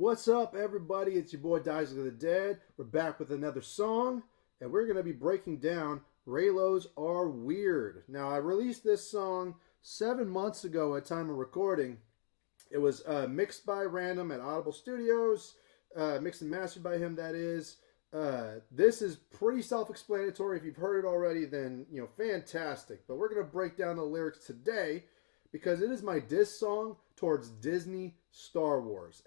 What's up, everybody? It's your boy Dyzek of the Dead. We're back with another song, and we're going to be breaking down Reylos Are Weird. Now, I released this song 7 months ago at time of recording. It was mixed by Random at Audible Studios, mixed and mastered by him, that is. This is pretty self-explanatory. If you've heard it already, then, fantastic. But we're going to break down the lyrics today because it is my diss song towards Disney Star Wars.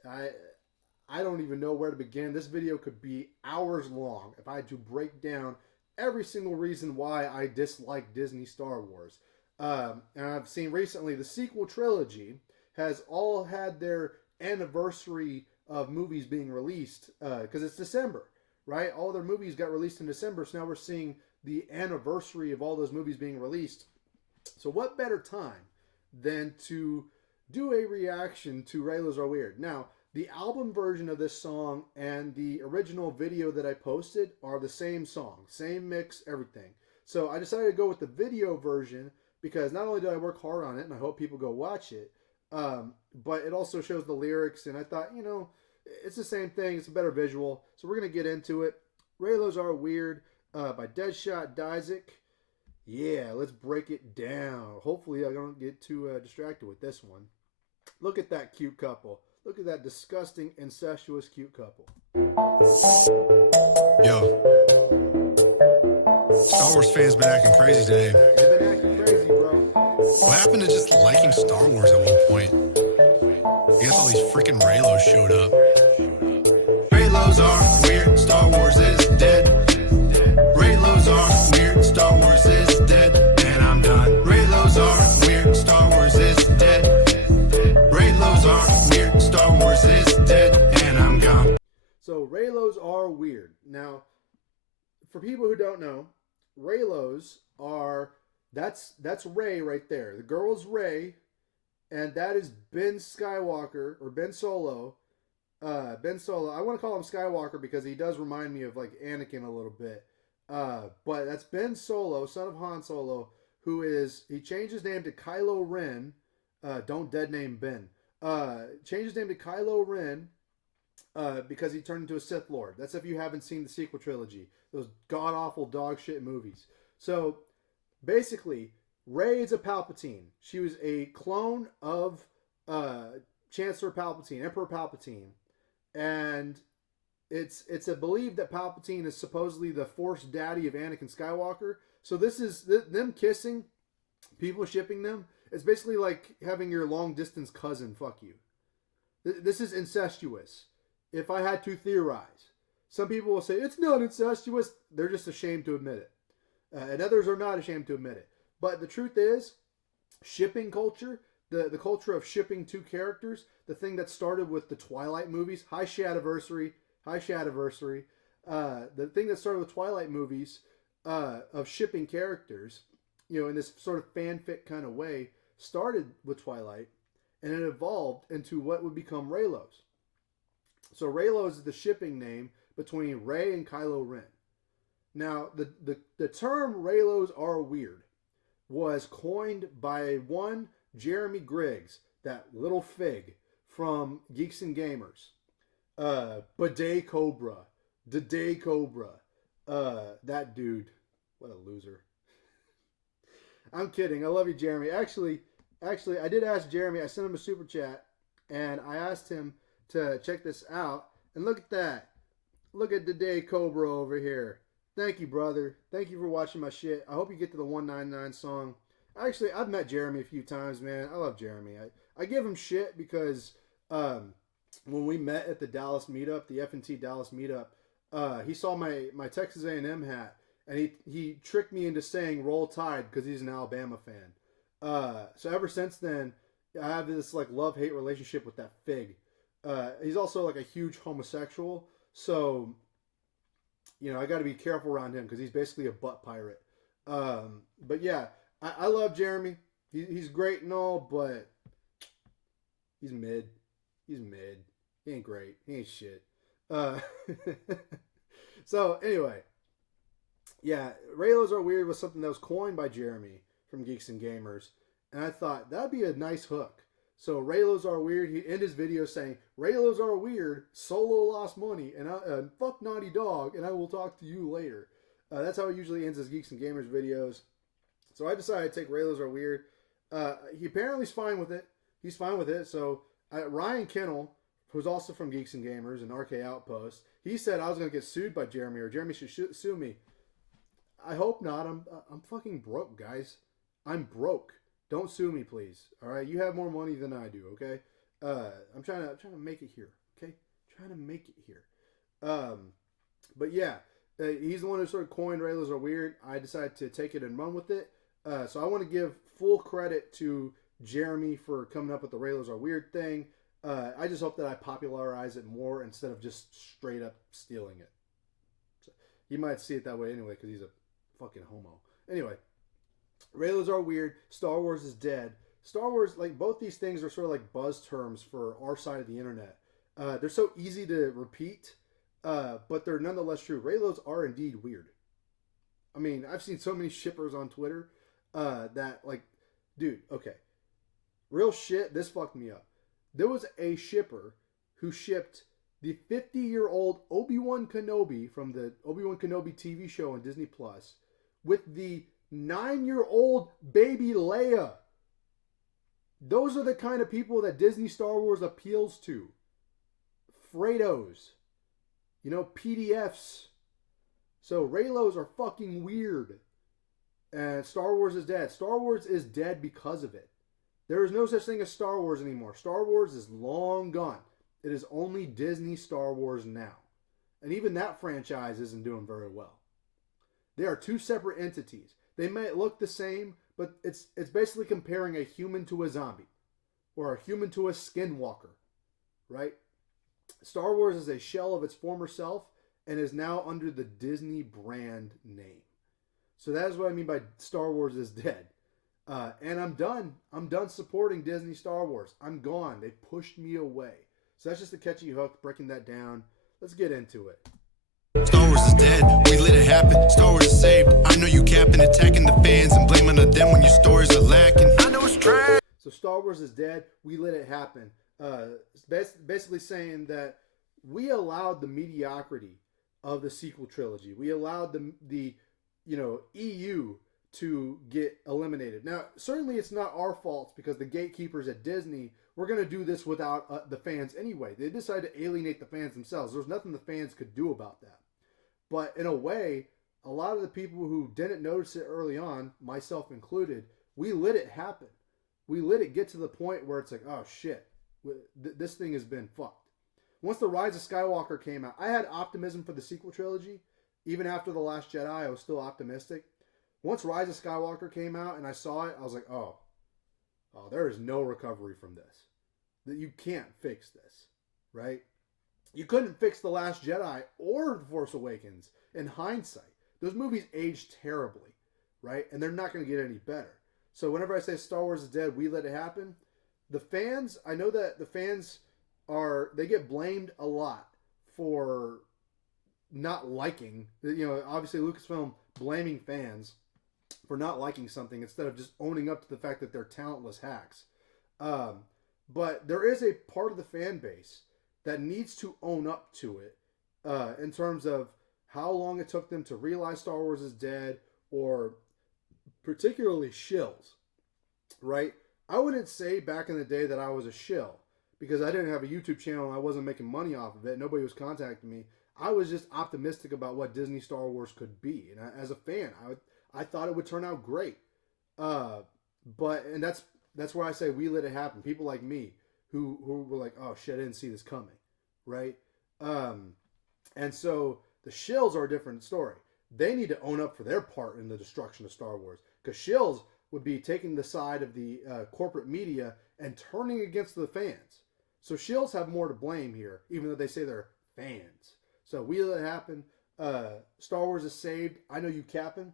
I don't even know where to begin. This video could be hours long if I had to break down every single reason why I dislike Disney Star Wars. And I've seen recently the sequel trilogy has all had their anniversary of movies being released because it's December, right? All their movies got released in December, so now we're seeing the anniversary of all those movies being released. So what better time than to do a reaction to Reylos Are Weird. Now, the album version of this song and the original video that I posted are the same song, same mix, everything. So I decided to go with the video version because not only did I work hard on it, and I hope people go watch it, but it also shows the lyrics, and I thought, it's the same thing. It's a better visual. So we're going to get into it. Reylos Are Weird by Dedshot Dyzek. Yeah, let's break it down. Hopefully I don't get too distracted with this one. Look at that cute couple. Look at that disgusting, incestuous, cute couple. Yo. Star Wars fans been acting crazy today. They've been acting crazy, bro. What happened to just liking Star Wars at one point? I guess all these freaking Reylos showed up. Reylos are weird, Star Wars is dead. Reylos are weird, Star Wars is dead. And I'm done. Reylos are weird, Star Wars is dead. Reylos are weird, Star Wars is dead, and I'm gone. So Reylos are weird. Now, for people who don't know, Reylos are that's Rey right there. The girl's Rey, and that is Ben Skywalker or Ben Solo. Ben Solo. I want to call him Skywalker because he does remind me of like Anakin a little bit. But that's Ben Solo, son of Han Solo, he changed his name to Kylo Ren. Don't dead name Ben. Changed his name to Kylo Ren because he turned into a Sith Lord. That's if you haven't seen the sequel trilogy. Those god-awful dog shit movies. So, basically, Rey is a Palpatine. She was a clone of Chancellor Palpatine, Emperor Palpatine. And it's a belief that Palpatine is supposedly the Force daddy of Anakin Skywalker. So this is them kissing, people shipping them. It's basically like having your long-distance cousin fuck you. This is incestuous, if I had to theorize. Some people will say, it's not incestuous. They're just ashamed to admit it. And others are not ashamed to admit it. But the truth is, shipping culture, the culture of shipping two characters, the thing that started with the Twilight movies, Hi Shadiversary, the thing that started with Twilight movies of shipping characters, in this sort of fanfic kind of way, started with Twilight, and it evolved into what would become Reylos. So Reylos is the shipping name between Rey and Kylo Ren. Now, the term Reylos Are Weird was coined by one Jeremy Griggs, that little fig from Geeks and Gamers. Bidet Cobra. Bidet Cobra. That dude. What a loser. I'm kidding. I love you, Jeremy. Actually, I did ask Jeremy. I sent him a super chat, and I asked him to check this out. And look at that. Look at the day Cobra over here. Thank you, brother. Thank you for watching my shit. I hope you get to the 199 song. Actually, I've met Jeremy a few times, man. I love Jeremy. I give him shit because when we met at the Dallas meetup, the F&T Dallas meetup, he saw my Texas A&M hat. And he tricked me into saying Roll Tide because he's an Alabama fan. So ever since then, I have this like love-hate relationship with that fig. He's also like a huge homosexual. So, I got to be careful around him because he's basically a butt pirate. But yeah, I love Jeremy. He's great and all, but he's mid. He ain't great. He ain't shit. So anyway. Yeah, Reylos Are Weird was something that was coined by Jeremy from Geeks and Gamers. And I thought, that'd be a nice hook. So Reylos are weird. He ended his video saying, Reylos are weird, Solo lost money, and fuck Naughty Dog, and I will talk to you later. That's how he usually ends his Geeks and Gamers videos. So I decided to take Reylos are weird. He apparently is fine with it. He's fine with it. So Ryan Kennel, who's also from Geeks and Gamers and RK Outpost, he said I was going to get sued by Jeremy, or Jeremy should sue me. I hope not. I'm fucking broke, guys. I'm broke. Don't sue me, please. All right, you have more money than I do. Okay, I'm trying to make it here. Okay, trying to make it here. But yeah, he's the one who sort of coined Reylos are weird. I decided to take it and run with it. So I want to give full credit to Jeremy for coming up with the Reylos are weird thing. I just hope that I popularize it more instead of just straight up stealing it. So, you might see it that way anyway because he's a fucking homo. Anyway. Reylos are weird. Star Wars is dead. Star Wars, like, both these things are sort of like buzz terms for our side of the internet. They're so easy to repeat, but they're nonetheless true. Reylos are indeed weird. I mean, I've seen so many shippers on Twitter that, like, dude, okay. Real shit, this fucked me up. There was a shipper who shipped the 50-year-old Obi-Wan Kenobi from the Obi-Wan Kenobi TV show on Disney Plus with the 9-year-old baby Leia. Those are the kind of people that Disney Star Wars appeals to. Fredos. PDFs. So Reylos are fucking weird. And Star Wars is dead. Star Wars is dead because of it. There is no such thing as Star Wars anymore. Star Wars is long gone. It is only Disney Star Wars now. And even that franchise isn't doing very well. They are two separate entities. They may look the same, but it's basically comparing a human to a zombie or a human to a skinwalker, right? Star Wars is a shell of its former self and is now under the Disney brand name. So that is what I mean by Star Wars is dead. And I'm done. I'm done supporting Disney Star Wars. I'm gone. They pushed me away. So that's just a catchy hook, breaking that down. Let's get into it. Star Wars is dead, we let it happen. Star Wars is saved. I know you capping, attacking the fans and blaming on them when your stories are lacking. I know it's trash. So Star Wars is dead, we let it happen. Basically saying that we allowed the mediocrity of the sequel trilogy. We allowed the EU to get eliminated. Now, certainly it's not our fault because the gatekeepers at Disney were going to do this without the fans anyway. They decided to alienate the fans themselves. There was nothing the fans could do about that. But in a way, a lot of the people who didn't notice it early on, myself included, we let it happen. We let it get to the point where it's like, oh shit, this thing has been fucked. Once The Rise of Skywalker came out, I had optimism for the sequel trilogy. Even after The Last Jedi, I was still optimistic. Once Rise of Skywalker came out and I saw it, I was like, oh, there is no recovery from this. You can't fix this, right? You couldn't fix The Last Jedi or The Force Awakens in hindsight. Those movies aged terribly, right? And they're not going to get any better. So whenever I say Star Wars is dead, we let it happen. The fans, I know that the fans they get blamed a lot for not liking, obviously Lucasfilm blaming fans for not liking something instead of just owning up to the fact that they're talentless hacks. But there is a part of the fan base that needs to own up to it in terms of how long it took them to realize Star Wars is dead, or particularly shills, right? I wouldn't say back in the day that I was a shill because I didn't have a YouTube channel and I wasn't making money off of it. Nobody was contacting me. I was just optimistic about what Disney Star Wars could be. And as a fan, I thought it would turn out great. And that's where I say we let it happen. People like me who were like, oh shit, I didn't see this coming, right? And so the shills are a different story. They need to own up for their part in the destruction of Star Wars, because shills would be taking the side of the corporate media and turning against the fans. So shills have more to blame here, even though they say they're fans. So we let it happen. Star Wars is saved. I know you capping.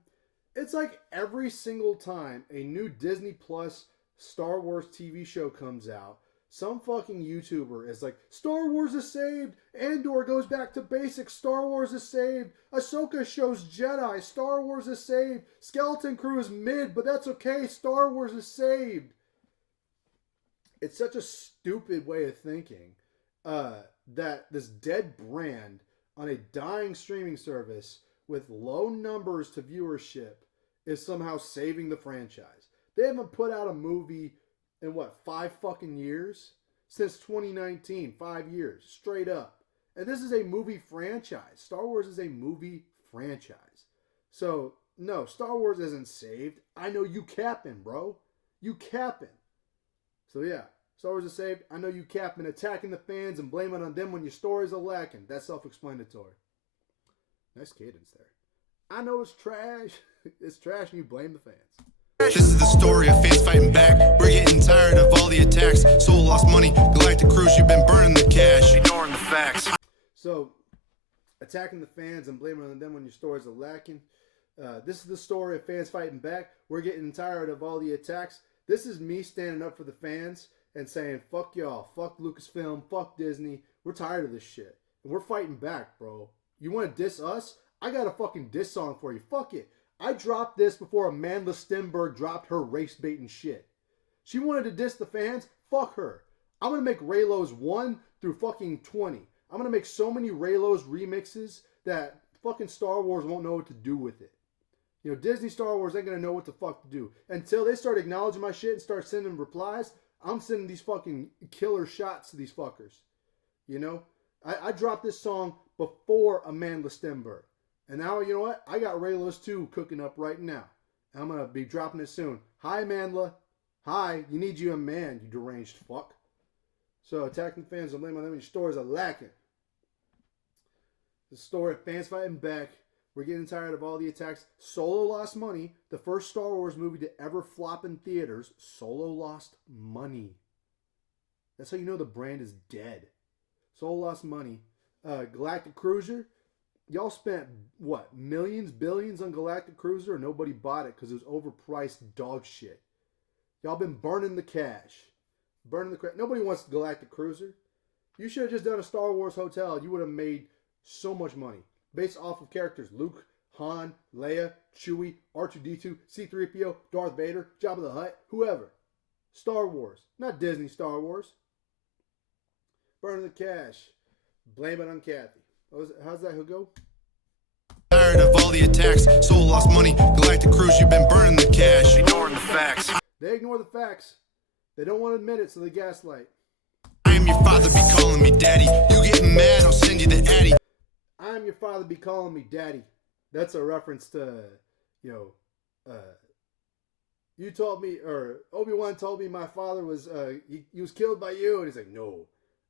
It's like every single time a new Disney Plus Star Wars TV show comes out, some fucking YouTuber is like, Star Wars is saved. Andor goes back to basics. Star Wars is saved. Ahsoka shows Jedi. Star Wars is saved. Skeleton Crew is mid, but that's okay. Star Wars is saved. it's such a stupid way of thinking that this dead brand on a dying streaming service with low numbers to viewership is somehow saving the franchise. They haven't put out a movie in what, 5 fucking years? Since 2019, 5 years, straight up. And this is a movie franchise. Star Wars is a movie franchise. So, no, Star Wars isn't saved. I know you capping, bro. You capping. So, yeah, Star Wars is saved. I know you capping, attacking the fans and blaming on them when your stories are lacking. That's self-explanatory. Nice cadence there. I know it's trash. It's trash and you blame the fans. This is the story of fans fighting back. We're getting tired of all the attacks. Soul lost money, Galactic Cruise, you've been burning the cash, ignoring the facts. So, attacking the fans and blaming on them when your stories are lacking. This is the story of fans fighting back. We're getting tired of all the attacks. This is me standing up for the fans and saying, fuck y'all, fuck Lucasfilm, fuck Disney. We're tired of this shit. And we're fighting back, bro. You want to diss us? I got a fucking diss song for you. Fuck it. I dropped this before Amanda Stenberg dropped her race baiting shit. She wanted to diss the fans? Fuck her. I'm going to make Reylos 1 through fucking 20. I'm going to make so many Reylos remixes that fucking Star Wars won't know what to do with it. You know, Disney Star Wars ain't going to know what the fuck to do. Until they start acknowledging my shit and start sending replies, I'm sending these fucking killer shots to these fuckers. You know? I dropped this song before Amanda Stenberg. And now, you know what? I got Reylos 2 cooking up right now. And I'm going to be dropping it soon. Hi, Amanda. Hi. You need you a man, you deranged fuck. So, attacking fans and blaming on them, your stories are lacking. The story of fans fighting back. We're getting tired of all the attacks. Solo lost money. The first Star Wars movie to ever flop in theaters. Solo lost money. That's how you know the brand is dead. Solo lost money. Galactic Cruiser. Y'all spent, what, millions, billions on Galactic Cruiser and nobody bought it because it was overpriced dog shit. Y'all been burning the cash. Burning the crap. Nobody wants Galactic Cruiser. You should have just done a Star Wars hotel. You would have made so much money. Based off of characters. Luke, Han, Leia, Chewie, R2-D2, C-3PO, Darth Vader, Jabba the Hutt, whoever. Star Wars. Not Disney Star Wars. Burning the cash. Blame it on Kathy. How's that go? Tired of all the attacks. Soul lost money, Galactic Cruise, you've been burning the cash, ignoring the facts. They ignore the facts. They don't want to admit it, so they gaslight. I am your father, be calling me daddy. You getting mad, I'll send you the addy. I am your father, be calling me daddy. That's a reference to, you told me, or Obi-Wan told me my father was, he was killed by you. And he's like, no,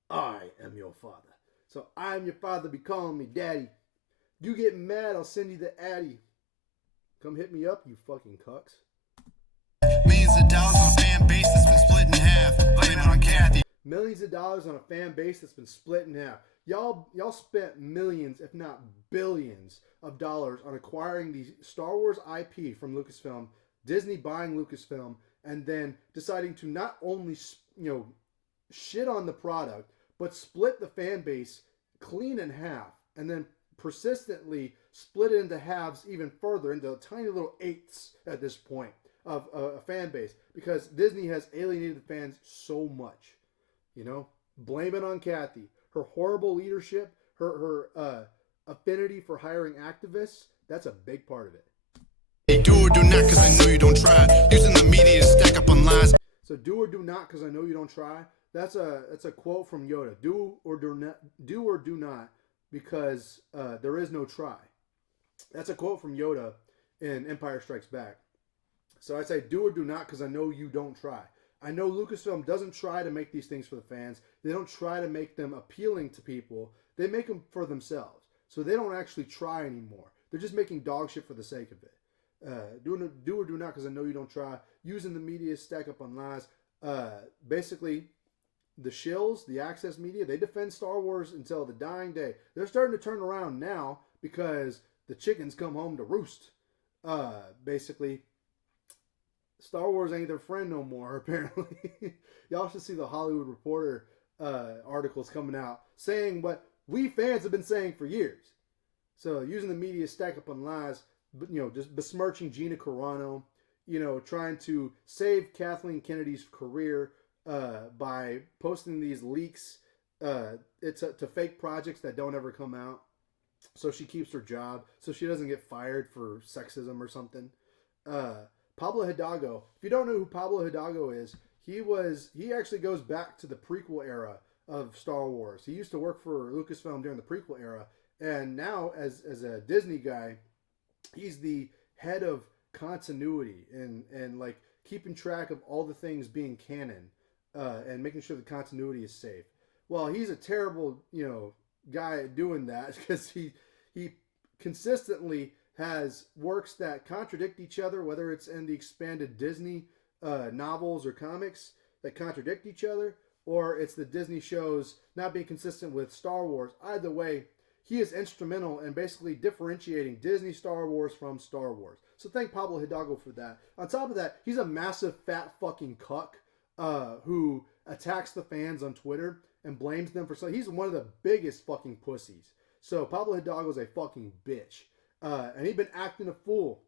I am your father. So I am your father, be calling me daddy. You get mad, I'll send you the addy. Come hit me up, you fucking cucks. Millions of dollars on a fan base that's been split in half. Blame it on Kathy. Millions of dollars on a fan base that's been split in half. Y'all spent millions, if not billions, of dollars on acquiring the Star Wars IP from Lucasfilm, Disney buying Lucasfilm, and then deciding to not only, shit on the product, but split the fan base clean in half, and then persistently split it into halves even further, into tiny little eighths at this point of a fan base, because Disney has alienated the fans so much. Blame it on Kathy. Her horrible leadership, her affinity for hiring activists, that's a big part of it. Hey, do or do not, because I know you don't try. Using the media to stack up on lies. So do or do not, because I know you don't try. That's a quote from Yoda. Do or do not, because there is no try. That's a quote from Yoda in Empire Strikes Back. So I say do or do not, because I know you don't try. I know Lucasfilm doesn't try to make these things for the fans. They don't try to make them appealing to people. They make them for themselves. So they don't actually try anymore. They're just making dog shit for the sake of it. Do or do not, because I know you don't try. Using the media to stack up on lies. Basically, the shills, the access media, they defend Star Wars until the dying day. They're starting to turn around now because the chickens come home to roost. Basically, Star Wars ain't their friend no more, apparently. Y'all should see the Hollywood Reporter articles coming out saying what we fans have been saying for years. So using the media to stack up on lies, but just besmirching Gina Carano, trying to save Kathleen Kennedy's career, by posting these leaks it's to fake projects that don't ever come out. So she keeps her job, so she doesn't get fired for sexism or something. Pablo Hidalgo. If you don't know who Pablo Hidalgo is, he actually goes back to the prequel era of Star Wars. He used to work for Lucasfilm during the prequel era, and now as a Disney guy, he's the head of continuity and like keeping track of all the things being canon and making sure the continuity is safe. Well, he's a terrible guy at doing that because he consistently has works that contradict each other, whether it's in the expanded Disney novels or comics that contradict each other, or it's the Disney shows not being consistent with Star Wars. Either way, he is instrumental in basically differentiating Disney Star Wars from Star Wars. So thank Pablo Hidalgo for that. On top of that, he's a massive fat fucking cuck who attacks the fans on Twitter and blames them for something. He's one of the biggest fucking pussies. So Pablo Hidalgo's a fucking bitch. And he's been acting a fool.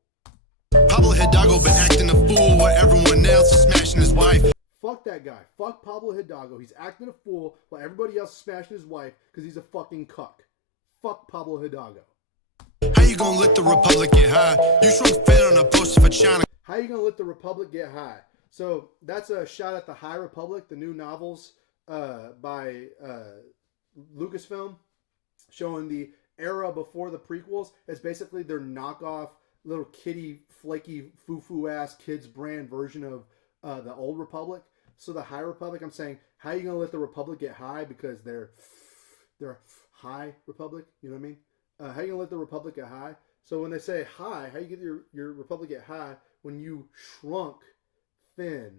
Pablo Hidalgo been acting a fool while everyone else is smashing his wife. Fuck that guy. Fuck Pablo Hidalgo. He's acting a fool while everybody else is smashing his wife because he's a fucking cuck. Fuck Pablo Hidalgo. How you gonna let the Republic get high? You shrunk fit on a poster for China. How you gonna let the Republic get high? So that's a shot at the High Republic, the new novels by Lucasfilm, showing the era before the prequels. It's basically their knockoff little kitty, flaky, foo-foo ass kids brand version of the old Republic. So the High Republic, I'm saying, how you gonna let the Republic get high because they're High Republic? You know what I mean? How you gonna let the Republic get high? So when they say high, how you get your Republic get high when you shrunk thin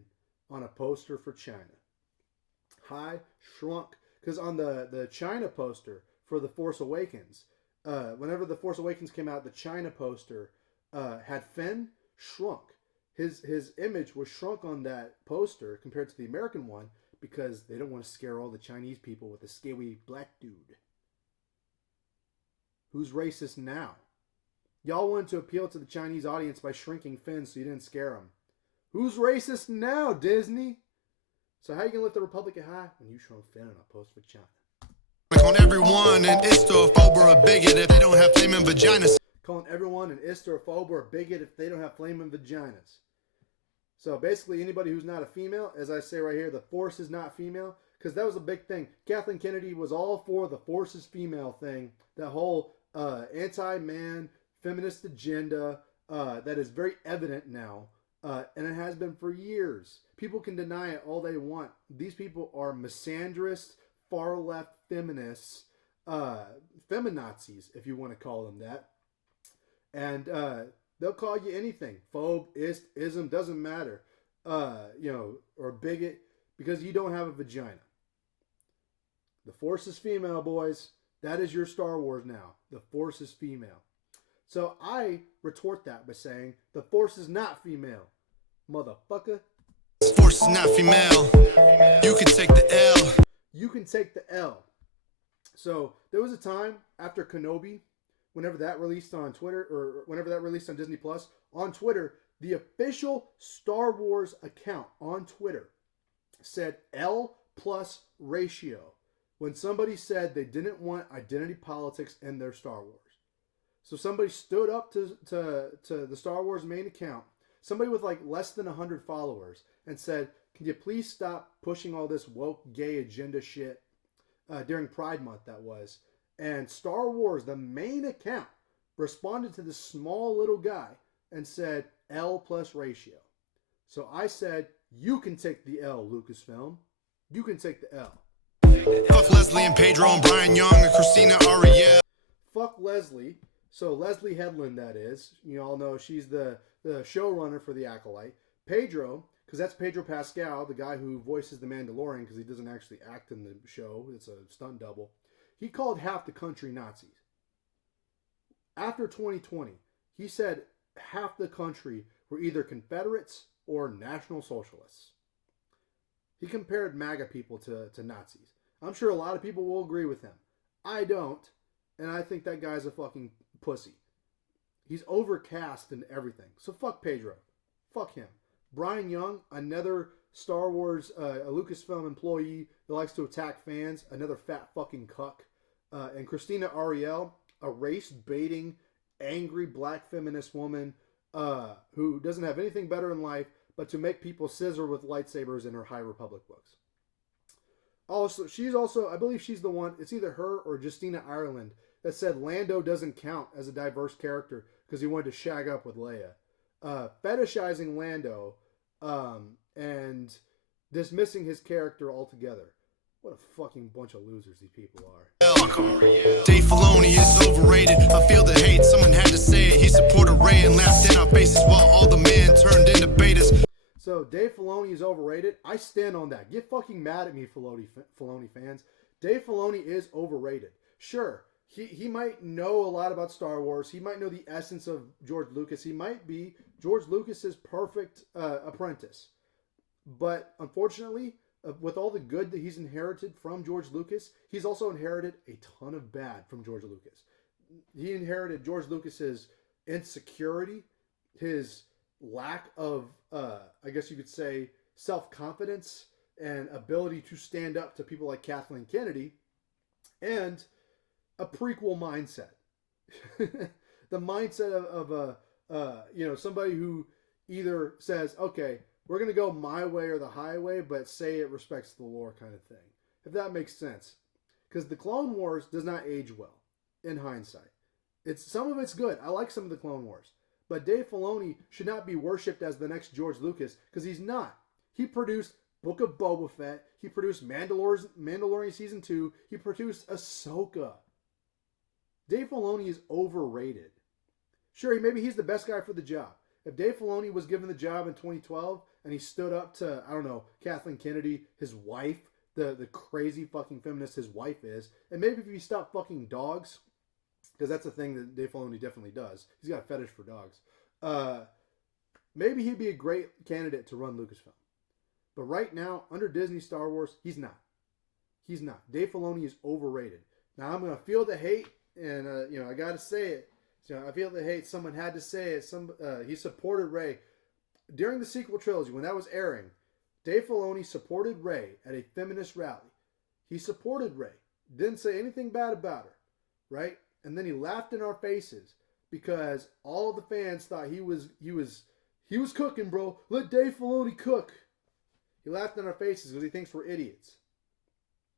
on a poster for China? High, shrunk. Because on the China poster for The Force Awakens, whenever The Force Awakens came out, the China poster had Finn shrunk. His image was shrunk on that poster compared to the American one because they don't want to scare all the Chinese people with a scaly black dude. Who's racist now? Y'all wanted to appeal to the Chinese audience by shrinking Finn so you didn't scare them. Who's racist now, Disney? So how you gonna let the Republic get high when you shrunk Finn on a post for China? On everyone and istophobe or a bigot if they don't have flaming vaginas. Calling everyone an istophobe or a bigot if they don't have flaming vaginas. So basically anybody who's not a female, as I say right here, the Force is not female, because that was a big thing. Kathleen Kennedy was all for the Force is female thing, that whole anti-man feminist agenda that is very evident now, and it has been for years. People can deny it all they want. These people are misandrist, far-left feminists, feminazis, if you want to call them that. And they'll call you anything. Phobe, ism, doesn't matter. Or bigot, because you don't have a vagina. The Force is female, boys. That is your Star Wars now. The Force is female. So I retort that by saying, the Force is not female, motherfucker. Force is not female. You can take the L. You can take the L. So there was a time after Kenobi, whenever that released on Twitter, or whenever that released on Disney Plus, on Twitter, the official Star Wars account on Twitter said L plus ratio when somebody said they didn't want identity politics in their Star Wars. So somebody stood up to the Star Wars main account, somebody with like less than 100 followers, and said, can you please stop pushing all this woke gay agenda shit during Pride Month that was. And Star Wars, the main account, responded to this small little guy and said L plus ratio. So I said, you can take the L, Lucasfilm. You can take the L. Fuck Leslie and Pedro and Brian Young and Christina Ariel. Fuck Leslie. So Leslie Headland, that is. You all know she's the showrunner for The Acolyte. Pedro, because that's Pedro Pascal, the guy who voices the Mandalorian, because he doesn't actually act in the show. It's a stunt double. He called half the country Nazis. After 2020, he said half the country were either Confederates or National Socialists. He compared MAGA people to Nazis. I'm sure a lot of people will agree with him. I don't, and I think that guy's a fucking pussy. He's overcast in everything. So fuck Pedro. Fuck him. Brian Young, another Star Wars, a Lucasfilm employee that likes to attack fans, another fat fucking cuck. And Christina Ariel, a race-baiting, angry black feminist woman who doesn't have anything better in life but to make people scissor with lightsabers in her High Republic books. Also, I believe she's the one, it's either her or Justina Ireland, that said Lando doesn't count as a diverse character because he wanted to shag up with Leia. Fetishizing Lando and dismissing his character altogether. What a fucking bunch of losers these people are. Dave Filoni is overrated. I feel the hate, someone had to say it. He supported Rey and laughed in our faces while all the men turned into betas. So Dave Filoni is overrated. I stand on that. Get fucking mad at me, Filoni fans. Dave Filoni is overrated. Sure, he might know a lot about Star Wars. He might know the essence of George Lucas. He might be George Lucas's perfect apprentice. But unfortunately, with all the good that he's inherited from George Lucas, he's also inherited a ton of bad from George Lucas. He inherited George Lucas's insecurity, his lack of, I guess you could say, self-confidence and ability to stand up to people like Kathleen Kennedy, and a prequel mindset. The mindset of somebody who either says, okay, we're going to go my way or the highway, but say it respects the lore kind of thing. If that makes sense. Because the Clone Wars does not age well, in hindsight. Some of it's good. I like some of the Clone Wars. But Dave Filoni should not be worshipped as the next George Lucas, because he's not. He produced Book of Boba Fett. He produced Mandalorian Season 2. He produced Ahsoka. Dave Filoni is overrated. Sure, maybe he's the best guy for the job. If Dave Filoni was given the job in 2012 and he stood up to, I don't know, Kathleen Kennedy, his wife, the crazy fucking feminist his wife is, and maybe if he stopped fucking dogs, because that's a thing that Dave Filoni definitely does. He's got a fetish for dogs. Maybe he'd be a great candidate to run Lucasfilm. But right now, under Disney Star Wars, he's not. He's not. Dave Filoni is overrated. Now, I'm going to feel the hate, and, I got to say it. So I feel the hate. Someone had to say it. He supported Rey. During the sequel trilogy, when that was airing, Dave Filoni supported Rey at a feminist rally. He supported Rey. Didn't say anything bad about her. Right? And then he laughed in our faces because all of the fans thought he was cooking, bro. Let Dave Filoni cook. He laughed in our faces because he thinks we're idiots.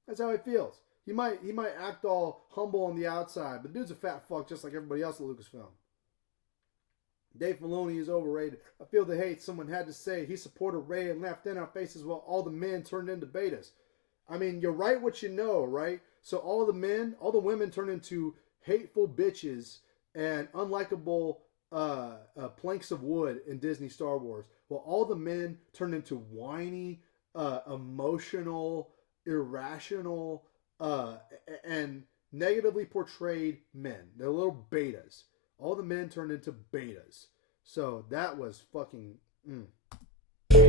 That's how he feels. He might act all humble on the outside, but dude's a fat fuck just like everybody else at Lucasfilm. Dave Filoni is overrated. I feel the hate. Someone had to say he supported Rey and laughed in our faces while all the men turned into betas. I mean, you write what you know, right? So all the women turn into hateful bitches and unlikable planks of wood in Disney Star Wars, while all the men turn into whiny, emotional, irrational, and negatively portrayed men. They're little betas. All the men turned into betas. So that was fucking...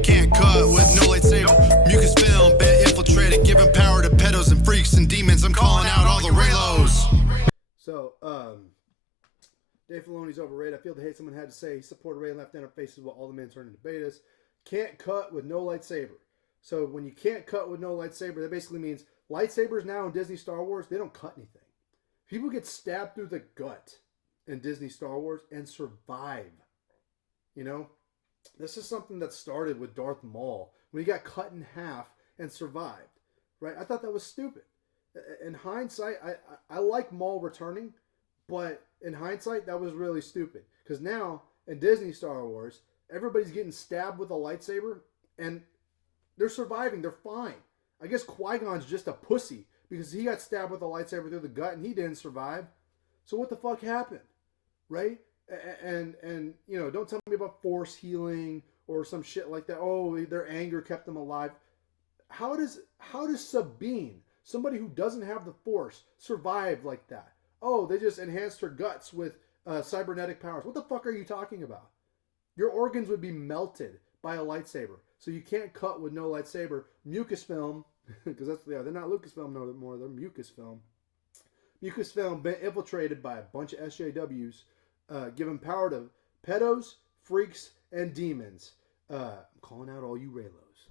Can't cut with no lightsaber. Mucus film, been infiltrated, giving power to pedos and freaks and demons. I'm calling out all the Reylos. So, Dave Filoni's overrated. I feel the hate. Someone had to say he supported Rey and left in our faces while all the men turned into betas. Can't cut with no lightsaber. So when you can't cut with no lightsaber, that basically means lightsabers now in Disney Star Wars, they don't cut anything. People get stabbed through the gut in Disney Star Wars and survive. You know? This is something that started with Darth Maul when he got cut in half and survived. Right? I thought that was stupid. In hindsight, I like Maul returning, but in hindsight, that was really stupid. Because now, in Disney Star Wars, everybody's getting stabbed with a lightsaber, and they're surviving. They're fine. I guess Qui-Gon's just a pussy because he got stabbed with a lightsaber through the gut and he didn't survive. So what the fuck happened? Right? And don't tell me about force healing or some shit like that. Oh, their anger kept them alive. How does Sabine, somebody who doesn't have the force, survive like that? Oh, they just enhanced her guts with cybernetic powers. What the fuck are you talking about? Your organs would be melted by a lightsaber. So you can't cut with no lightsaber. Mucus film, because they're not Lucasfilm no more, they're Mucus film. Mucus film been infiltrated by a bunch of SJWs, giving power to pedos, freaks, and demons. I'm calling out all you Reylos.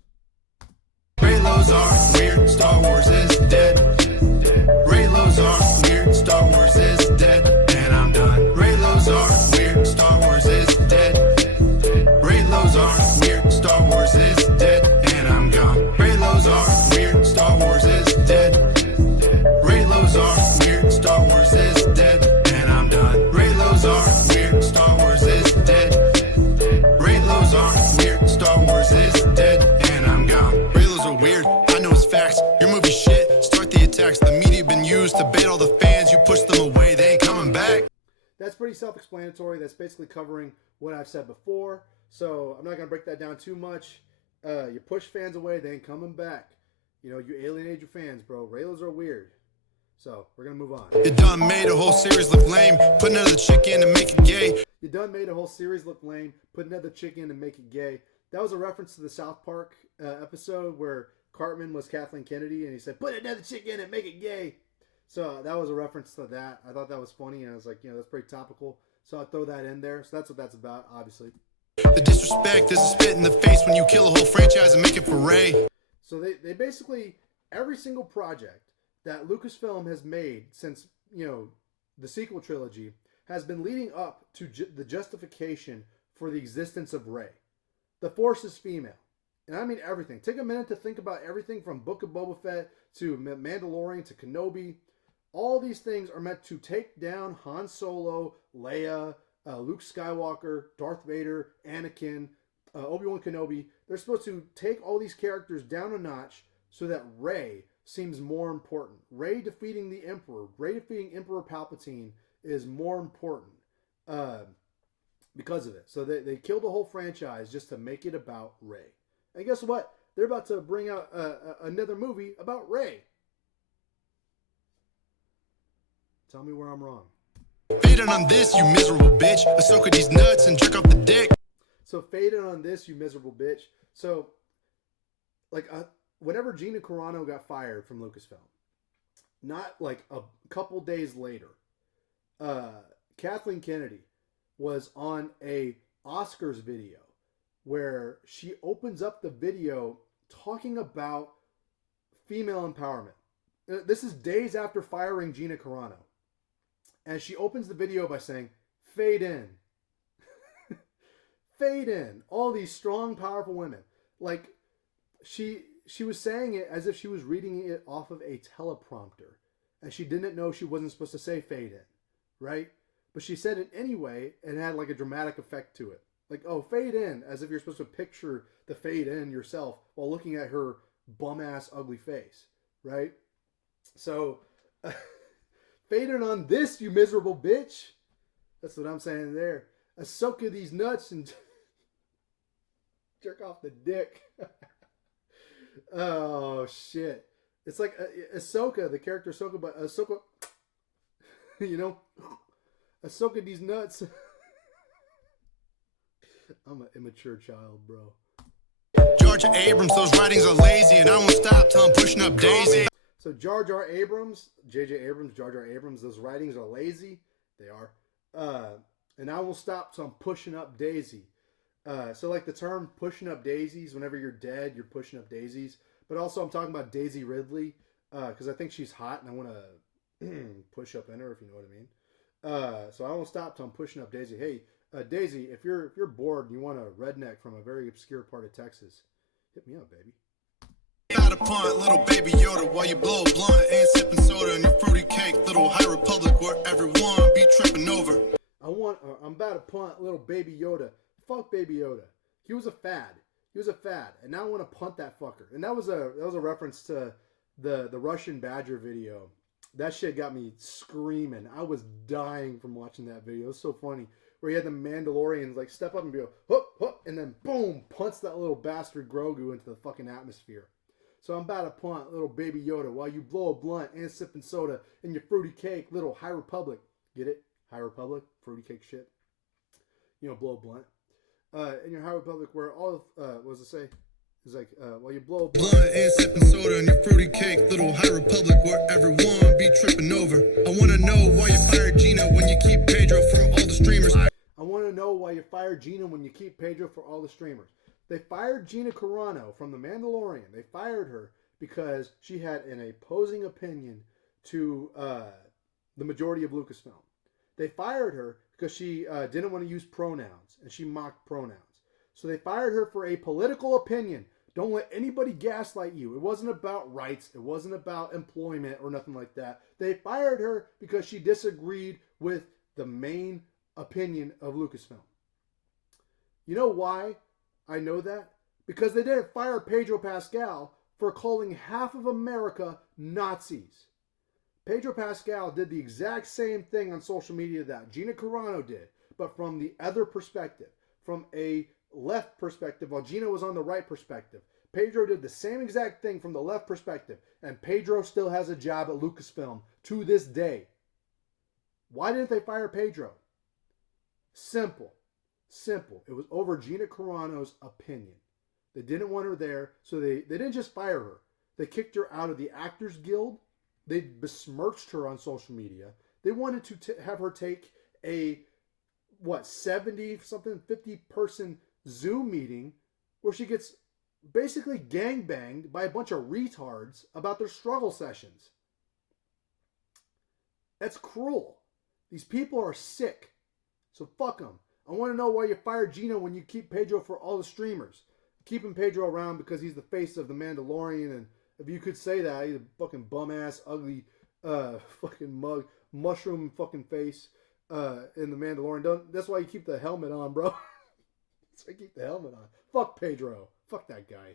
weird, Star Wars is dead. Reylos are weird, Star Wars is dead. And I'm done. Reylos are weird, Star Wars is dead. Reylos are weird, Star Wars is dead. And I'm gone. Reylos are weird, Star Wars is dead. Reylos are weird, Star Wars is dead. And I'm done. Reylos are weird, Star Wars is dead. Reylos are weird, Star Wars is dead. And I'm gone. Reylos are weird, I know it's facts. Your movie shit, start the attacks. The media been used to bait all the fans. You push them away, they ain't coming back. That's pretty self-explanatory. That's basically covering what I've said before. So I'm not going to break that down too much. You push fans away, they ain't coming back. You know, you alienate your fans, bro. Reylos are weird. So we're going to move on. You done made a whole series look lame. Put another chick in to make it gay. You done made a whole series look lame. Put another chick in and make it gay. That was a reference to the South Park episode where Cartman was Kathleen Kennedy and he said, put another chick in and make it gay. So that was a reference to that. I thought that was funny and I was like, you know, that's pretty topical. So I'll throw that in there. So that's what that's about, obviously. The disrespect is a spit in the face when you kill a whole franchise and make it for Ray. So they basically, every single project that Lucasfilm has made since, you know, the sequel trilogy has been leading up to the justification for the existence of Rey. The Force is female. And I mean everything. Take a minute to think about everything from Book of Boba Fett to Mandalorian to Kenobi. All these things are meant to take down Han Solo, Leia, Luke Skywalker, Darth Vader, Anakin, Obi-Wan Kenobi. They're supposed to take all these characters down a notch so that Rey seems more important. Rey defeating the Emperor, Rey defeating Emperor Palpatine is more important because of it. So they killed the whole franchise just to make it about Rey. And guess what? They're about to bring out another movie about Rey. Tell me where I'm wrong. Faded on this, you miserable bitch. Ahsoka these nuts and jerk off the dick. So faded on this, you miserable bitch. So, like, whenever Gina Carano got fired from Lucasfilm, not like a couple days later, Kathleen Kennedy was on a Oscars video where she opens up the video talking about female empowerment. This is days after firing Gina Carano. And she opens the video by saying, fade in. Fade in. All these strong, powerful women. Like, she was saying it as if she was reading it off of a teleprompter. And she didn't know she wasn't supposed to say fade in. Right? But she said it anyway and had like a dramatic effect to it. Like, oh, fade in. As if you're supposed to picture the fade in yourself while looking at her bum-ass ugly face. Right? So... fading on this, you miserable bitch. That's what I'm saying there. Ahsoka these nuts and jerk off the dick. Oh, shit. It's like Ahsoka, the character Ahsoka, but Ahsoka, you know, Ahsoka these nuts. I'm an immature child, bro. Jar Jar Abrams, those writings are lazy, and I won't stop till I'm pushing up Daisy. So Jar Jar Abrams, J.J. Abrams, Jar Jar Abrams, those writings are lazy. They are. And I will stop till I'm pushing up Daisy. So like the term pushing up daisies, whenever you're dead, you're pushing up daisies. But also I'm talking about Daisy Ridley because I think she's hot and I want to push up in her, if you know what I mean. So I won't stop till I'm pushing up Daisy. Hey, Daisy, if you're bored and you want a redneck from a very obscure part of Texas, hit me up, baby. Got a punt, little baby Yoda, while you blow a blunt and sipping soda in your fruity cake, little high republic where everyone be tripping over. I'm about to punt little baby Yoda. Fuck baby Yoda. He was a fad. And now I want to punt that fucker. And that was a reference to the Russian Badger video. That shit got me screaming. I was dying from watching that video. It was so funny. Where he had the Mandalorians like step up and go, hoop, hoop, and then boom, punts that little bastard Grogu into the fucking atmosphere. So I'm about to punt little baby Yoda while you blow a blunt and sipping soda in your fruity cake, little High Republic. Get it? High Republic? Fruity cake shit. You know, blow a blunt. In your High Republic where all what does it say? It's like, while you blow a blunt and sipping soda in your fruity cake, little High Republic where everyone be tripping over. I want to know why you fired Gina when you keep Pedro for all the streamers. I want to know why you fired Gina when you keep Pedro for all the streamers. They fired Gina Carano from The Mandalorian. They fired her because she had an opposing opinion to the majority of Lucasfilm. They fired her because she didn't want to use pronouns, and she mocked pronouns. So they fired her for a political opinion. Don't let anybody gaslight you. It wasn't about rights. It wasn't about employment or nothing like that. They fired her because she disagreed with the main opinion of Lucasfilm. You know why I know that? Because they didn't fire Pedro Pascal for calling half of America Nazis. Pedro Pascal did the exact same thing on social media that Gina Carano did, but from the other perspective, from a left perspective, while Gina was on the right perspective. Pedro did the same exact thing from the left perspective, and Pedro still has a job at Lucasfilm to this day. Why didn't they fire Pedro? Simple. It was over Gina Carano's opinion. They didn't want her there, so they didn't just fire her. They kicked her out of the Actors Guild. They besmirched her on social media. They wanted to have her take a 70-something, 50-person Zoom meeting where she gets basically gangbanged by a bunch of retards about their struggle sessions. That's cruel. These people are sick. So fuck them. I want to know why you fired Gina when you keep Pedro for all the streamers. Keeping Pedro around because he's the face of The Mandalorian, and if you could say that, he's a fucking bum-ass, ugly, fucking mushroom fucking face in The Mandalorian. That's why you keep the helmet on, bro. That's why you keep the helmet on. Fuck Pedro. Fuck that guy.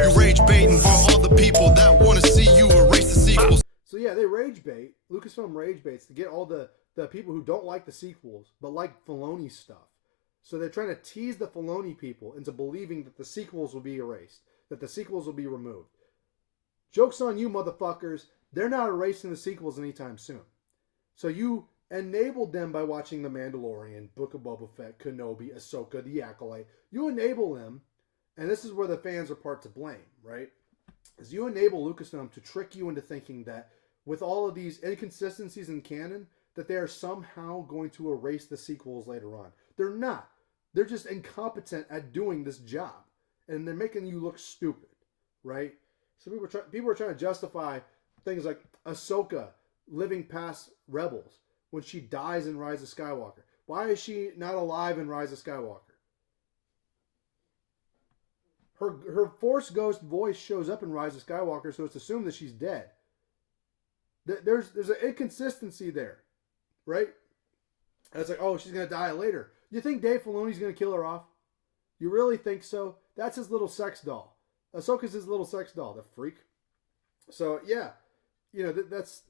You rage baiting for all the people that want to see you erase the sequels. So yeah, they rage bait. Lucasfilm rage baits to get all the people who don't like the sequels, but like Filoni stuff. So they're trying to tease the Filoni people into believing that the sequels will be erased, that the sequels will be removed. Joke's on you, motherfuckers. They're not erasing the sequels anytime soon. So you enabled them by watching The Mandalorian, Book of Boba Fett, Kenobi, Ahsoka, The Acolyte. You enable them, and this is where the fans are part to blame, right? Is you enable Lucasfilm to trick you into thinking that with all of these inconsistencies in canon, that they are somehow going to erase the sequels later on. They're not. They're just incompetent at doing this job. And they're making you look stupid, right? So people are trying to justify things like Ahsoka living past Rebels when she dies in Rise of Skywalker. Why is she not alive in Rise of Skywalker? Her Force Ghost voice shows up in Rise of Skywalker, so it's assumed that she's dead. There's an inconsistency there, right? And it's like, oh, she's going to die later. You think Dave Filoni's going to kill her off? You really think so? That's his little sex doll. Ahsoka's his little sex doll, the freak. So, yeah. You know, that's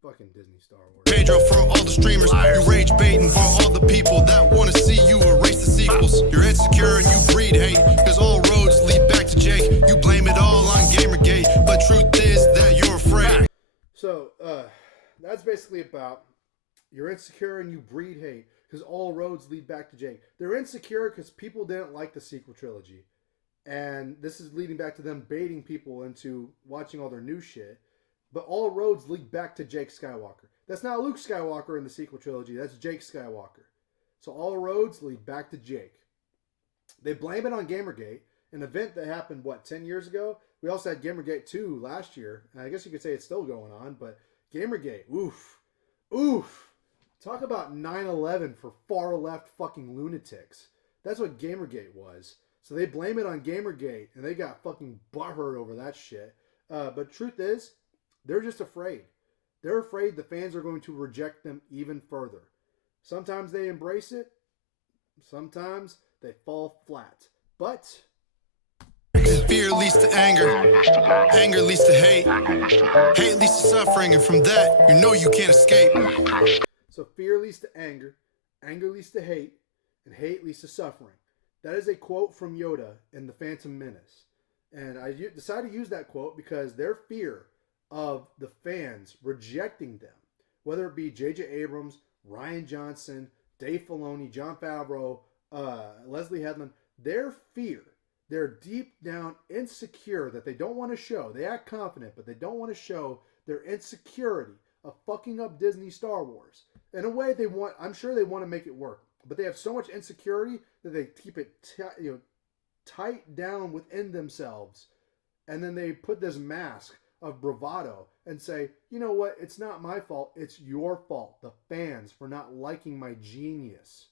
fucking Disney Star Wars. Pedro for all the streamers. You rage baiting for all the people that want to see you erase the sequels. You're insecure and you breed hate, because all roads lead back to Jake. You blame it all on Gamergate, but truth is that you're afraid. So, that's basically about you're insecure and you breed hate, because all roads lead back to Jake. They're insecure because people didn't like the sequel trilogy. And this is leading back to them baiting people into watching all their new shit. But all roads lead back to Jake Skywalker. That's not Luke Skywalker in the sequel trilogy. That's Jake Skywalker. So all roads lead back to Jake. They blame it on Gamergate, an event that happened, 10 years ago? We also had Gamergate 2 last year. And I guess you could say it's still going on. But Gamergate, oof. Talk about 9/11 for far left fucking lunatics. That's what Gamergate was. So they blame it on Gamergate, and they got fucking butthurt over that shit. But truth is, they're just afraid. They're afraid the fans are going to reject them even further. Sometimes they embrace it. Sometimes they fall flat. But Fear leads to anger. Anger leads to hate. Hate leads to suffering, and from that, you know you can't escape. so fear leads to anger. Anger leads to hate. And hate leads to suffering. That is a quote from Yoda in The Phantom Menace. And I decided to use that quote because their fear of the fans rejecting them, whether it be J.J. Abrams, Rian Johnson, Dave Filoni, Jon Favreau, Leslie Headland, their fear, they're deep down insecure that they don't want to show. They act confident, but they don't want to show their insecurity of fucking up Disney Star Wars. In a way, I'm sure they want to make it work. But they have so much insecurity that they keep it tight down within themselves And then they put this mask of bravado and say, you know what? It's not my fault. It's your fault, the fans, for not liking my genius.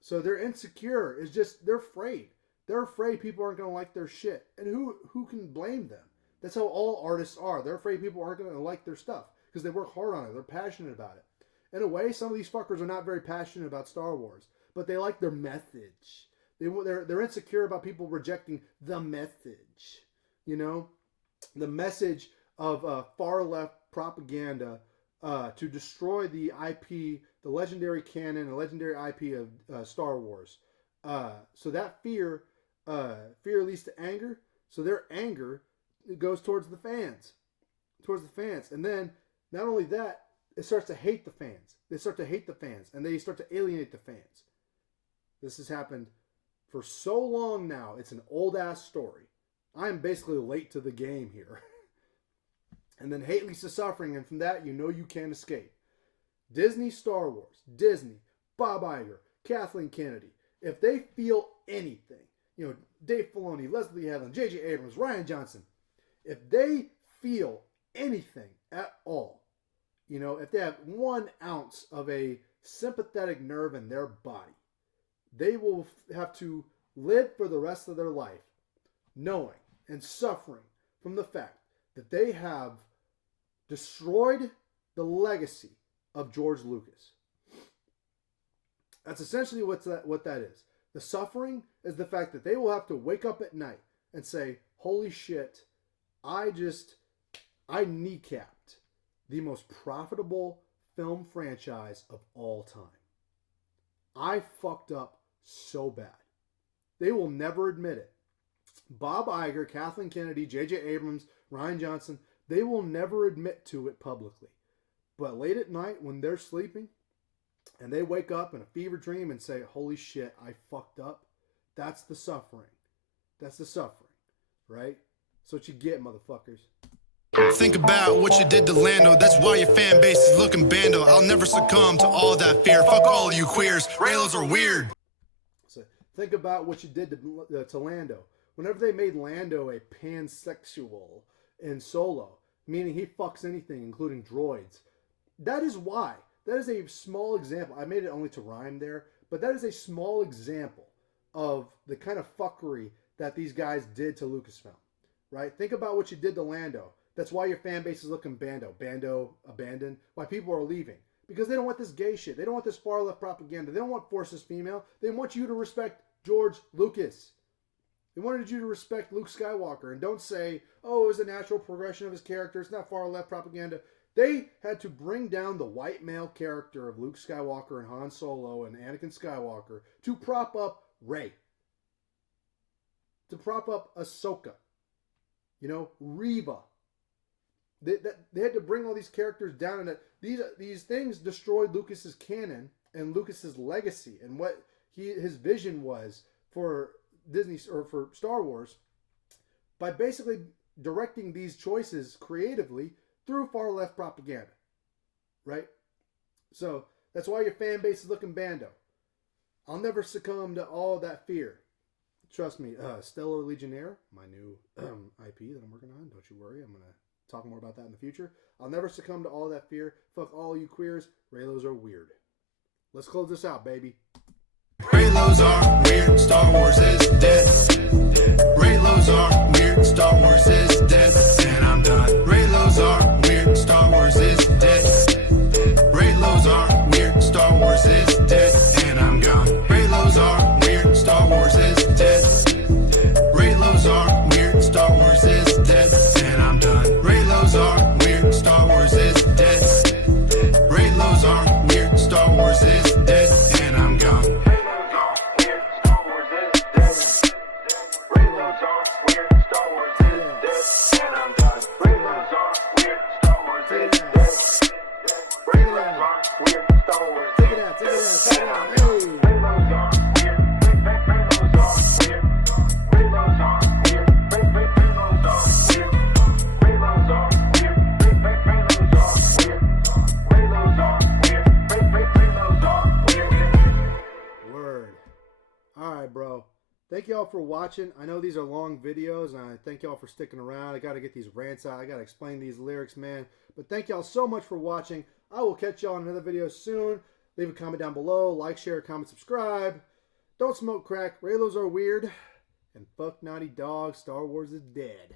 So they're insecure. It's just, they're afraid. They're afraid people aren't going to like their shit. And who can blame them? That's how all artists are. They're afraid people aren't going to like their stuff because they work hard on it. They're passionate about it. In a way, some of these fuckers are not very passionate about Star Wars, but they like their message. They're insecure about people rejecting the message. You know? The message of far left propaganda to destroy the IP, the legendary canon, the legendary IP of Star Wars. So that fear leads to anger. So their anger goes towards the fans. And then, not only that, it starts to hate the fans. They start to hate the fans, and they start to alienate the fans. This has happened for so long now. It's an old-ass story. I'm basically late to the game here. And then hate leads to suffering, and from that, you know you can't escape. Disney, Star Wars, Disney, Bob Iger, Kathleen Kennedy, if they feel anything, you know, Dave Filoni, Leslie Hedlund, J.J. Abrams, Rian Johnson, if they feel anything at all, you know, if they have 1 ounce of a sympathetic nerve in their body, they will have to live for the rest of their life knowing and suffering from the fact that they have destroyed the legacy of George Lucas. That's essentially what that is. The suffering is the fact that they will have to wake up at night and say, holy shit, I kneecapped the most profitable film franchise of all time. I fucked up so bad. They will never admit it. Bob Iger, Kathleen Kennedy, J.J. Abrams, Rian Johnson, they will never admit to it publicly. But late at night when they're sleeping and they wake up in a fever dream and say, holy shit, I fucked up, that's the suffering. That's the suffering, right? That's what you get, motherfuckers. Think about what you did to Lando. That's why your fan base is looking bando. I'll never succumb to all that fear. Fuck all you queers. Reylos are weird. So think about what you did to Lando. Whenever they made Lando a pansexual in Solo, meaning he fucks anything, including droids, that is why. That is a small example. I made it only to rhyme there, but that is a small example of the kind of fuckery that these guys did to Lucasfilm, right? Think about what you did to Lando. That's why your fan base is looking bando, abandoned. Why people are leaving. Because they don't want this gay shit. They don't want this far left propaganda. They don't want forces female. They want you to respect George Lucas. They wanted you to respect Luke Skywalker. And don't say, oh, it was a natural progression of his character. It's not far left propaganda. They had to bring down the white male character of Luke Skywalker and Han Solo and Anakin Skywalker to prop up Rey. To prop up Ahsoka. You know, Reva. They had to bring all these characters down, and these things destroyed Lucas's canon and Lucas's legacy and what his vision was for Disney or for Star Wars by basically directing these choices creatively through far left propaganda, right? So that's why your fan base is looking bando. I'll never succumb to all that fear. Trust me, Stellar Legionnaire, my new IP that I'm working on. Don't you worry, I'm gonna talk more about that in the future. I'll never succumb to all that fear. Fuck all you queers. Reylos are weird. Let's close this out, baby. Reylos are weird. Star Wars is dead. Reylos are weird. Star Wars is dead. And I'm done. Reylos are weird. Star Wars is dead. Reylos are weird. Star Wars is dead. And I'm gone. Reylos are weird. Star Wars is dead. Reylos are weird. Star Wars is dead. And I'm done. Reylos are weird. Star Wars is dead. Reylos are weird. Star Wars is dead. And I'm gone. Thank thank y'all for watching. I know these are long videos, and I thank y'all for sticking around. I got to get these rants out. I got to explain these lyrics, man. But thank y'all so much for watching. I will catch y'all in another video soon. Leave a comment down below. Like, share, comment, subscribe. Don't smoke crack. Reylos are weird. And fuck Naughty Dog. Star Wars is dead.